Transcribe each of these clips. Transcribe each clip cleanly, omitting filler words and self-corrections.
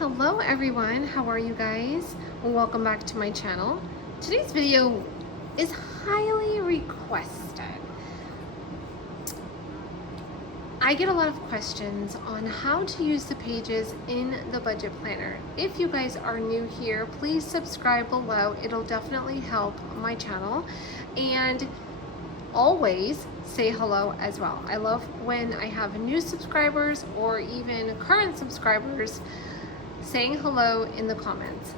Hello everyone, how are you guys? Welcome back to my channel. Today's video is highly requested. I get a lot of questions on how to use the pages in the budget planner. If you guys are new here, please subscribe below. It'll definitely help my channel. And always say hello as well. I love when I have new subscribers or even current subscribers saying hello in the comments.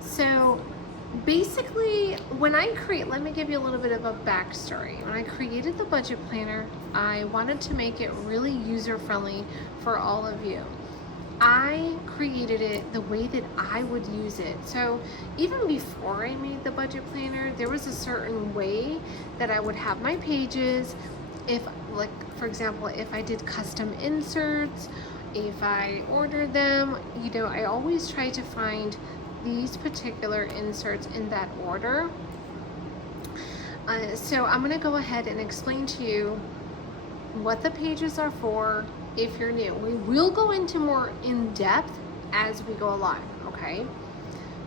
So basically, when I create, let me give you a little bit of a backstory. When I created the budget planner, I wanted to make it really user-friendly for all of you. I created it the way that I would use it. So even before I made the budget planner, there was a certain way that I would have my pages. If, like, for example, if I did custom inserts, if I ordered them, you know, I always try to find these particular inserts in that order. So I'm going to go ahead and explain to you what the pages are for if you're new. We will go into more in depth as we go along, okay?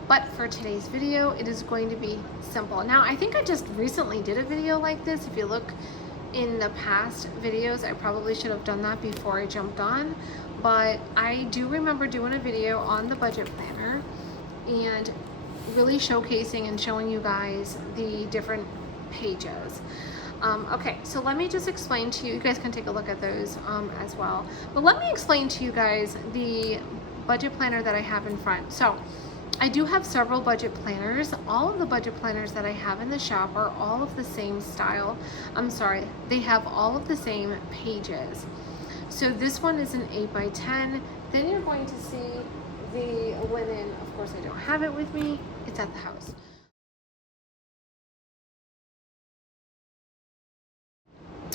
But for today's video, it is going to be simple. Now, I think I just recently did a video like this. If you look in the past videos, I probably should have done that before I jumped on. But I do remember doing a video on the budget planner and really showcasing and showing you guys the different pages. Okay, so let me just explain to you, you guys can take a look at those as well. But let me explain to you guys the budget planner that I have in front. So I do have several budget planners. All of the budget planners that I have in the shop are all of the same style. I'm sorry, they have all of the same pages. So this one is an 8x10. Then you're going to see the linen. Of course, I don't have it with me. It's at the house.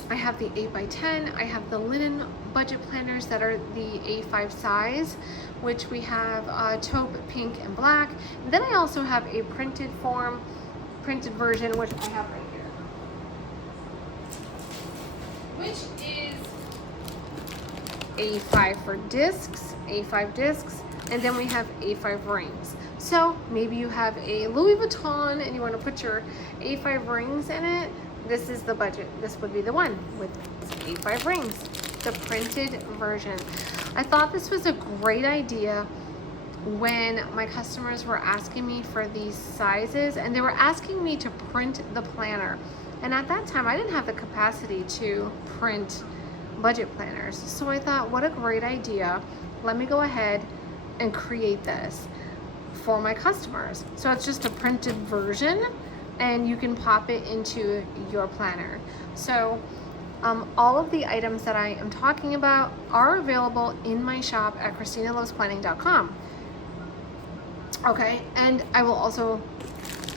I have the 8x10. I have the linen budget planners that are the A5 size, which we have taupe, pink, and black. And then I also have a printed version, which I have right here, which is A5 for discs, A5 discs, and then we have A5 rings. So maybe you have a Louis Vuitton and you want to put your A5 rings in it. This is the budget. This would be the one with A5 rings, the printed version. I thought this was a great idea when my customers were asking me for these sizes, and they were asking me to print the planner. And at that time, I didn't have the capacity to print budget planners. So I thought, what a great idea. Let me go ahead and create this for my customers. So it's just a printed version and you can pop it into your planner. So all of the items that I am talking about are available in my shop at ChristinaLovesPlanning.com. Okay, and I will also,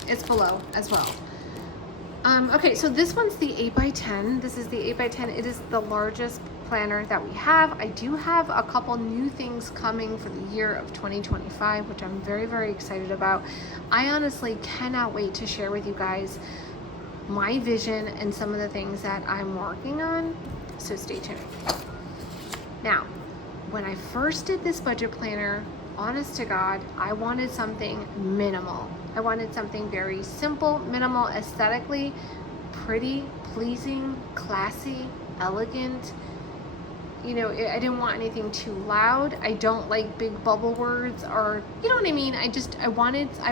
it's below as well. Okay, so this one's the 8x10. This is the 8x10. It is the largest planner that we have. I do have a couple new things coming for the year of 2025, which I'm very, very excited about. I honestly cannot wait to share with you guys my vision and some of the things that I'm working on, so stay tuned. Now, when I first did this budget planner, honest to God, I wanted something minimal. I wanted something very simple, minimal, aesthetically pretty, pleasing, classy, elegant. You know, I didn't want anything too loud. I don't like big bubble words, or, you know what I mean? I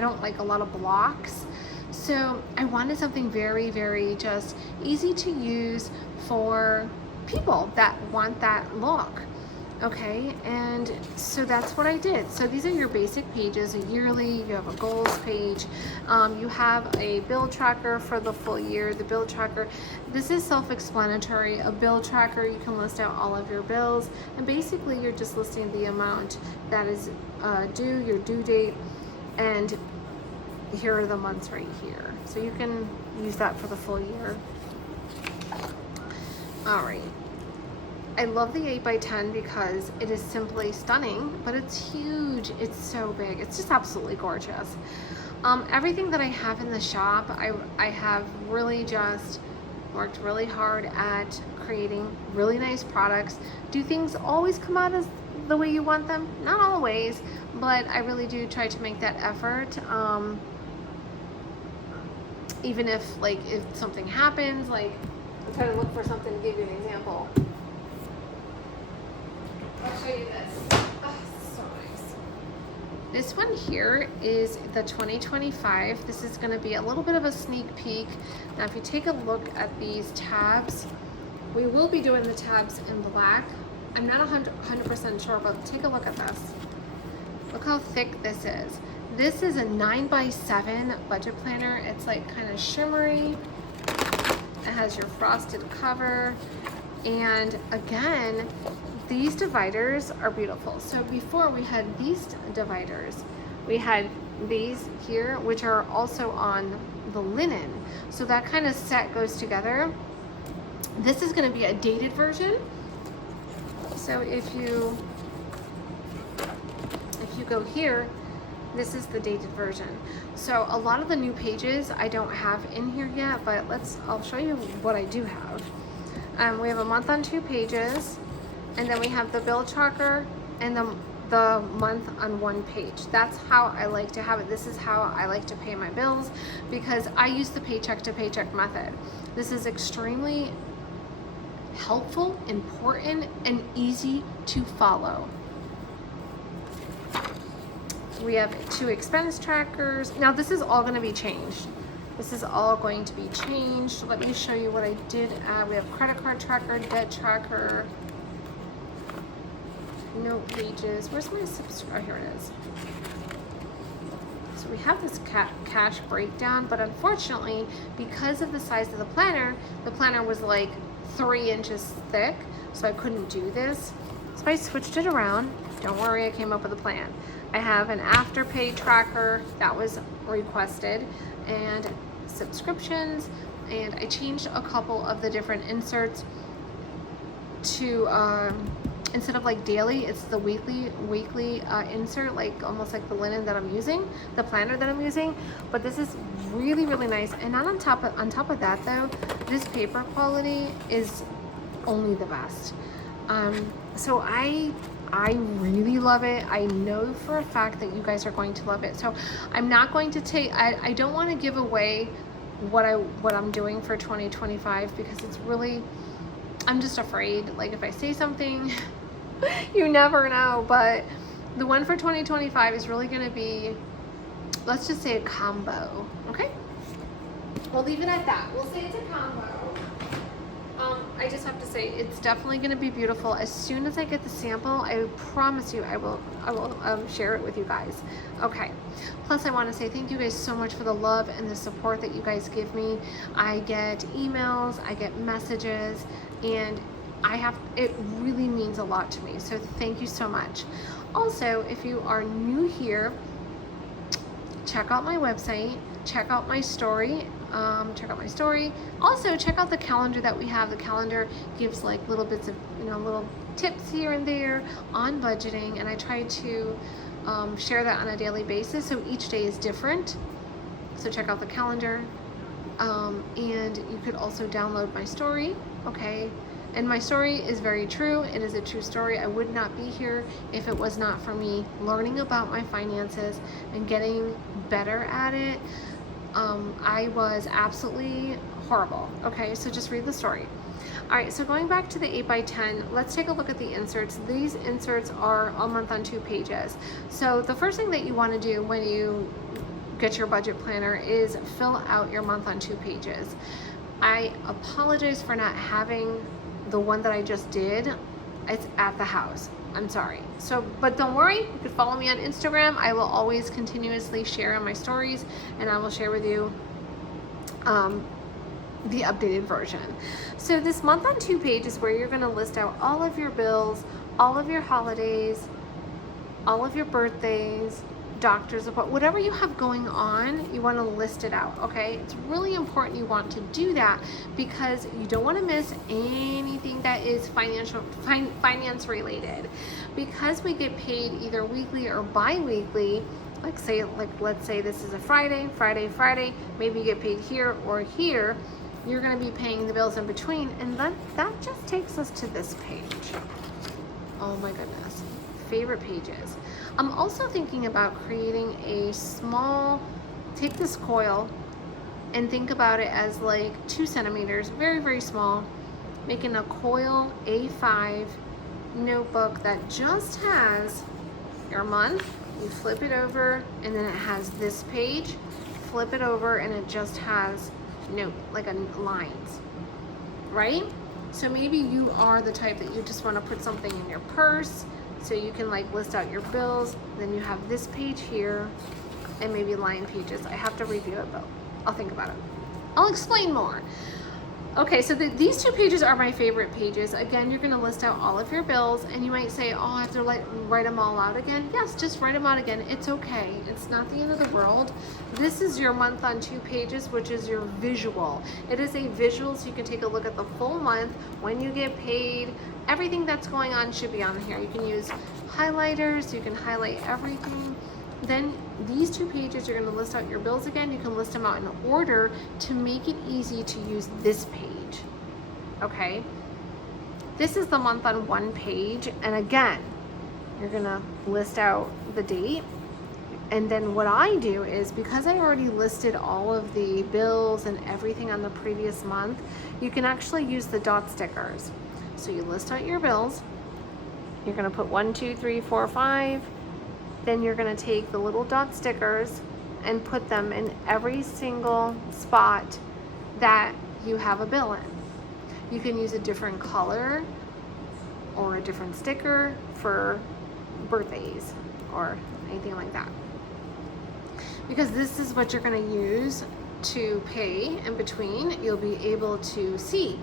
don't like a lot of blocks. So I wanted something very, very just easy to use for people that want that look. Okay, and so that's what I did. So these are your basic pages, a yearly, you have a goals page, you have a bill tracker for the full year, the bill tracker. This is self-explanatory. A bill tracker, you can list out all of your bills, and basically you're just listing the amount that is due, your due date, and here are the months right here. So you can use that for the full year. All right. I love the 8x10 because it is simply stunning, but it's huge. It's so big. It's just absolutely gorgeous. Everything that I have in the shop, I have really just worked really hard at creating really nice products. Do things always come out as the way you want them. Not always, but I really do try to make that effort. Even if something happens, like I'm trying to look for something to give you an example. I'll show you this. Oh, so nice. This one here is the 2025. This is going to be a little bit of a sneak peek. Now, if you take a look at these tabs, we will be doing the tabs in black. I'm not 100% sure, but take a look at this. Look how thick this is. This is a 9x7 budget planner. It's like kind of shimmery. It has your frosted cover. And again, these dividers are beautiful. So before we had these dividers, we had these here, which are also on the linen. So that kind of set goes together. This is going to be a dated version. So if you go here, this is the dated version. So a lot of the new pages I don't have in here yet, but I'll show you what I do have. We have a month on 2 pages, and then we have the bill tracker and the month on 1 page. That's how I like to have it. This is how I like to pay my bills, because I use the paycheck to paycheck method. This is extremely helpful, important, and easy to follow. We have 2 expense trackers. Now this is all going to be changed. This is all going to be changed. Let me show you what I did add. We have credit card tracker, debt tracker, note pages. Where's my subscribe? Oh, here it is. So we have this cash breakdown, but unfortunately, because of the size of the planner was like 3 inches thick, so I couldn't do this. So I switched it around. Don't worry, I came up with a plan. I have an Afterpay tracker that was requested, and subscriptions, and I changed a couple of the different inserts to instead of like daily, it's the weekly insert, like almost like the linen that I'm using, the planner that I'm using. But this is really, really nice. And not on top of that though, this paper quality is only the best. So I really love it. I know for a fact that you guys are going to love it. So I'm not going to take, I don't want to give away what I'm doing for 2025, because it's really, I'm just afraid, like if I say something, you never know. But the one for 2025 is really going to be, let's just say, a combo. Okay, we'll leave it at that. We'll say it's a combo. I just have to say, it's definitely going to be beautiful. As soon as I get the sample, I promise you I will share it with you guys. Okay. Plus, I want to say thank you guys so much for the love and the support that you guys give me. I get emails, I get messages, and it really means a lot to me. So thank you so much. Also, if you are new here, check out my website, check out my story. Also, check out the calendar that we have. The calendar gives like little bits of, little tips here and there on budgeting, and I try to share that on a daily basis. So each day is different. So check out the calendar, and you could also download my story. Okay. And my story is very true. It is a true story. I would not be here if it was not for me learning about my finances and getting better at it. I was absolutely horrible. Okay, so just read the story. All right, so going back to the 8x10, let's take a look at the inserts. These inserts are a month on 2 pages. So the first thing that you want to do when you get your budget planner is fill out your month on 2 pages. I apologize for not having the one that I just did. It's at the house. I'm sorry. So, but don't worry, you can follow me on Instagram. I will always continuously share on my stories, and I will share with you the updated version. So this month on 2 pages where you're going to list out all of your bills, all of your holidays, all of your birthdays, doctor's appointment, whatever you have going on, you want to list it out. Okay, it's really important you want to do that, because you don't want to miss anything that is finance related. Because we get paid either weekly or bi-weekly, let's say this is a Friday, maybe you get paid here or here, you're going to be paying the bills in between, and that just takes us to this page. Oh my goodness. favorite pages. I'm also thinking about creating a small, take this coil and think about it as like 2 centimeters, very, very small, making a coil A5 notebook that just has your month. You flip it over and then it has this page, flip it over and it just has like lines, right? So maybe you are the type that you just want to put something in your purse so you can like list out your bills. Then you have this page here and maybe line pages. I have to review it, but I'll think about it. I'll explain more. Okay, so these 2 pages are my favorite pages. Again, you're gonna list out all of your bills and you might say, oh, I have to write them all out again. Yes, just write them out again. It's okay. It's not the end of the world. This is your month on 2 pages, which is your visual. It is a visual, so you can take a look at the full month, when you get paid, everything that's going on should be on here. You can use highlighters, you can highlight everything. Then these 2 pages, you're going to list out your bills again. You can list them out in order to make it easy to use this page. Okay? This is the month on 1 page. And again, you're going to list out the date. And then what I do is, because I already listed all of the bills and everything on the previous month, you can actually use the dot stickers. So you list out your bills. You're going to put 1, 2, 3, 4, 5. Then you're going to take the little dot stickers and put them in every single spot that you have a bill in. You can use a different color or a different sticker for birthdays or anything like that. Because this is what you're going to use to pay in between. You'll be able to see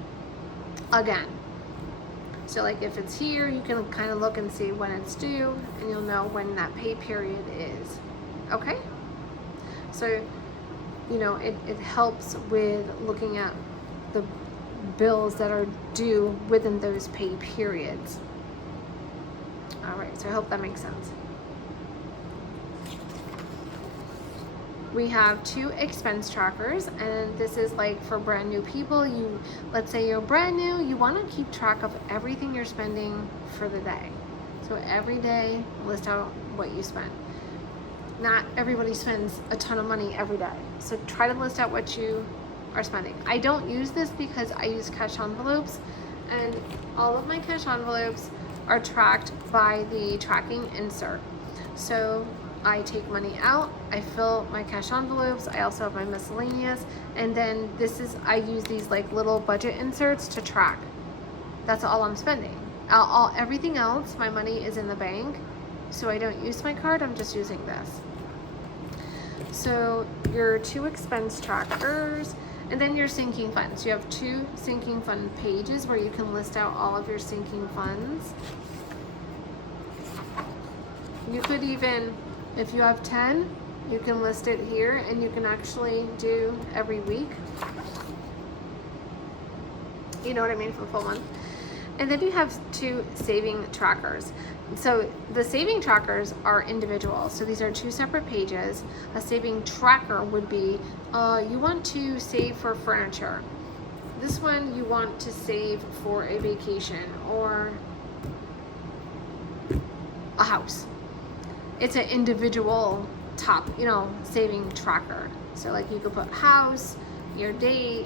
again. So like if it's here, you can kind of look and see when it's due and you'll know when that pay period is. Okay? So, you know, it helps with looking at the bills that are due within those pay periods. All right, so I hope that makes sense. We have 2 expense trackers, and this is like for brand new people. Let's say you're brand new, you want to keep track of everything you're spending for the day. So every day, list out what you spend. Not everybody spends a ton of money every day. So try to list out what you are spending. I don't use this because I use cash envelopes, and all of my cash envelopes are tracked by the tracking insert. So I take money out, I fill my cash envelopes, I also have my miscellaneous, and then I use these like little budget inserts to track. That's all I'm spending. Everything else, my money is in the bank, so I don't use my card, I'm just using this. So your 2 expense trackers, and then your sinking funds. You have 2 sinking fund pages where you can list out all of your sinking funds. You could even, if you have 10, you can list it here and you can actually do every week. You know what I mean, for the full month. And then you have 2 saving trackers. So the saving trackers are individual. So these are 2 separate pages. A saving tracker would be, you want to save for furniture. This one you want to save for a vacation or a house. It's an individual saving tracker. So like you could put house, your date,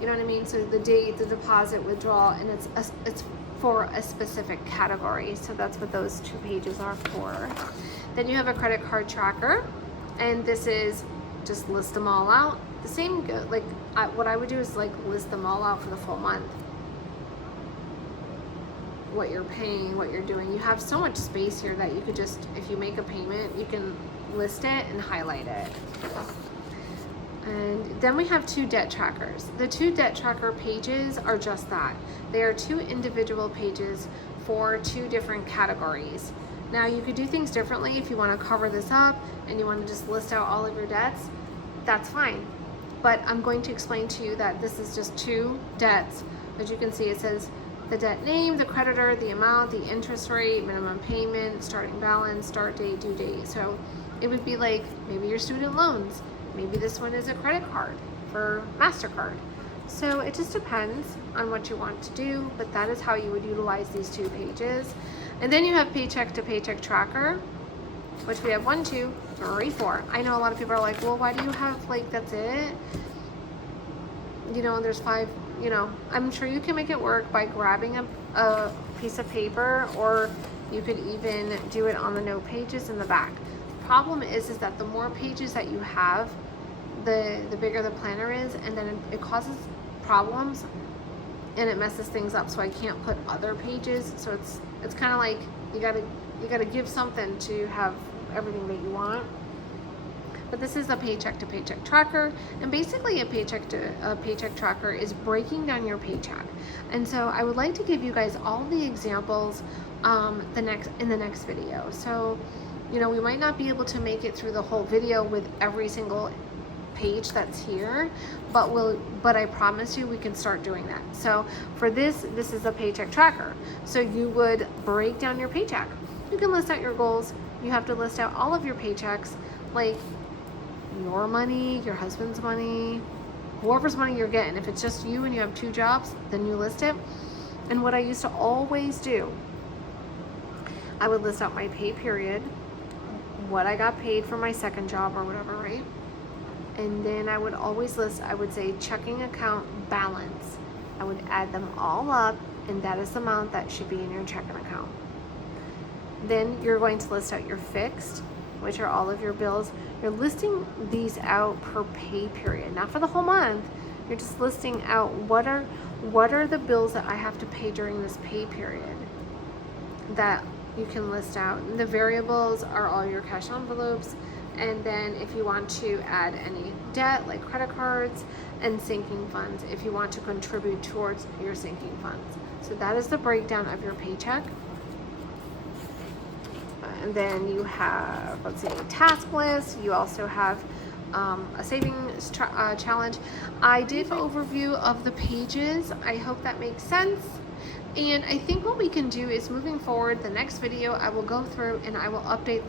you know what I mean? So the date, the deposit, withdrawal, and it's for a specific category. So that's what those 2 pages are for. Then you have a credit card tracker, and this is just list them all out. The same, what I would do is like list them all out for the full month. What you're paying, what you're doing. You have so much space here that you could just, if you make a payment, you can list it and highlight it. And then we have 2 debt trackers. The 2 debt tracker pages are just that. They are 2 individual pages for 2 different categories. Now you could do things differently if you want to cover this up and you want to just list out all of your debts. That's fine. But I'm going to explain to you that this is just 2 debts. As you can see, it says the debt name, the creditor, the amount, the interest rate, minimum payment, starting balance, start date, due date. So it would be like maybe your student loans. Maybe this one is a credit card for MasterCard. So it just depends on what you want to do, but that is how you would utilize these 2 pages. And then you have paycheck to paycheck tracker, which we have 1, 2, 3, 4. I know a lot of people are like, well, why do you have, like, that's it? You know, there's 5, you know, I'm sure you can make it work by grabbing a piece of paper, or you could even do it on the note pages in the back. The problem is that the more pages that you have, the bigger the planner is, and then it causes problems and it messes things up. So I can't put other pages. So it's kind of like you gotta give something to have everything that you want. But this is a paycheck to paycheck tracker, and basically a paycheck to paycheck tracker is breaking down your paycheck. And so I would like to give you guys all the examples in the next video. So, you know, we might not be able to make it through the whole video with every single page that's here, but I promise you we can start doing that. So for this is a paycheck tracker. So you would break down your paycheck. You can list out your goals. You have to list out all of your paychecks, like your money, your husband's money, whoever's money you're getting. If it's just you and you have 2 jobs, then you list it. And what I used to always do, I would list out my pay period, what I got paid for my second job or whatever, right? And then I would always list, I would say checking account balance. I would add them all up, and that is the amount that should be in your checking account. Then you're going to list out your fixed, which are all of your bills. You're listing these out per pay period, not for the whole month. You're just listing out what are the bills that I have to pay during this pay period that you can list out. And the variables are all your cash envelopes. And then if you want to add any debt, like credit cards and sinking funds, if you want to contribute towards your sinking funds. So that is the breakdown of your paycheck. And then you have, let's see, a task list. You also have a savings challenge. I did an overview of the pages. I hope that makes sense. And I think what we can do is, moving forward, the next video I will go through and I will update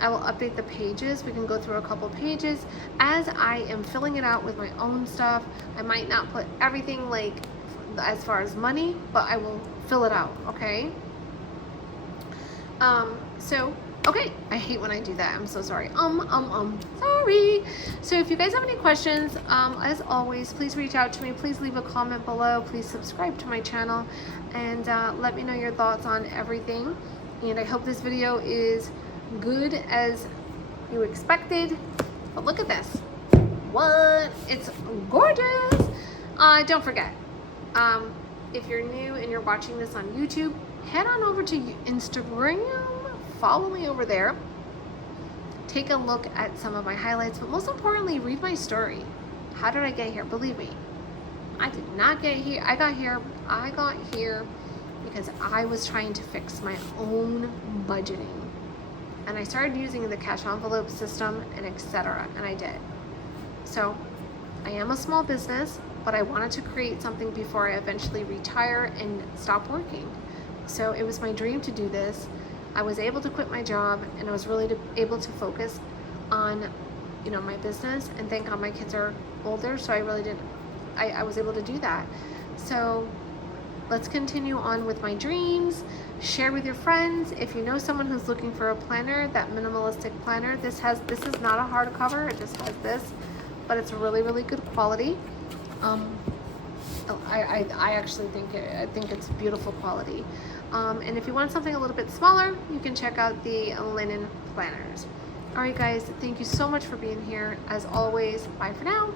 I will update the pages. We can go through a couple pages as I am filling it out with my own stuff. I might not put everything like as far as money, but I will fill it out, okay? So, okay, I hate when I do that. I'm so sorry. Sorry. So if you guys have any questions, as always, please reach out to me. Please leave a comment below. Please subscribe to my channel, and let me know your thoughts on everything. And I hope this video is good as you expected. But look at this. What? It's gorgeous. Don't forget, if you're new and you're watching this on YouTube, head on over to Instagram, follow me over there, take a look at some of my highlights, but most importantly, read my story. How did I get here? Believe me, I did not get here. I got here because I was trying to fix my own budgeting, and I started using the cash envelope system and etc., and I did. So I am a small business, but I wanted to create something before I eventually retire and stop working. So it was my dream to do this. I was able to quit my job, and I was really able to focus on, you know, my business. And thank God my kids are older, so I was able to do that. So let's continue on with my dreams. Share with your friends. If you know someone who's looking for a planner, that minimalistic planner, this is not a hardcover. It just has this, but it's really, really good quality. I actually think it's beautiful quality. And if you want something a little bit smaller, you can check out the linen planners. All right, guys, thank you so much for being here. As always, bye for now.